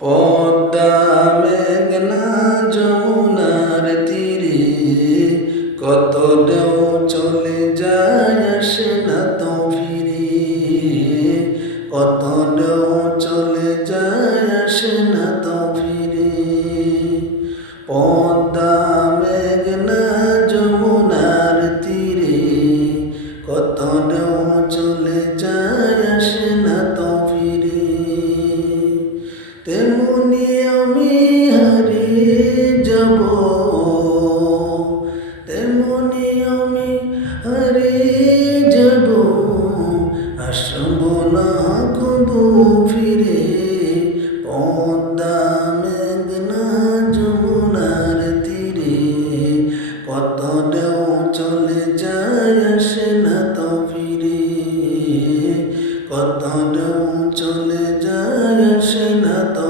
পদ্মা মেঘনা যমুনার তীরে কত ঢেউ চলে যায় আসে না তো ফিরে, কত ঢেউ চলে যায় আসে না তো ফিরে। পদ্মা মেঘনা যমুনার তীরে কত ঢেউ চলে যায় আসে না তো ফিরে। তেমনি আমি হারিয়ে যাব, তেমনি আমি হারিয়ে যাব, আসব না কবু ফিরে। পদ্মা মেঘনা যমুনার তীরে কত ঢেউ চলে যায় আসে না তো ফিরে, কত ঢেউ চলে যায় আসে না তো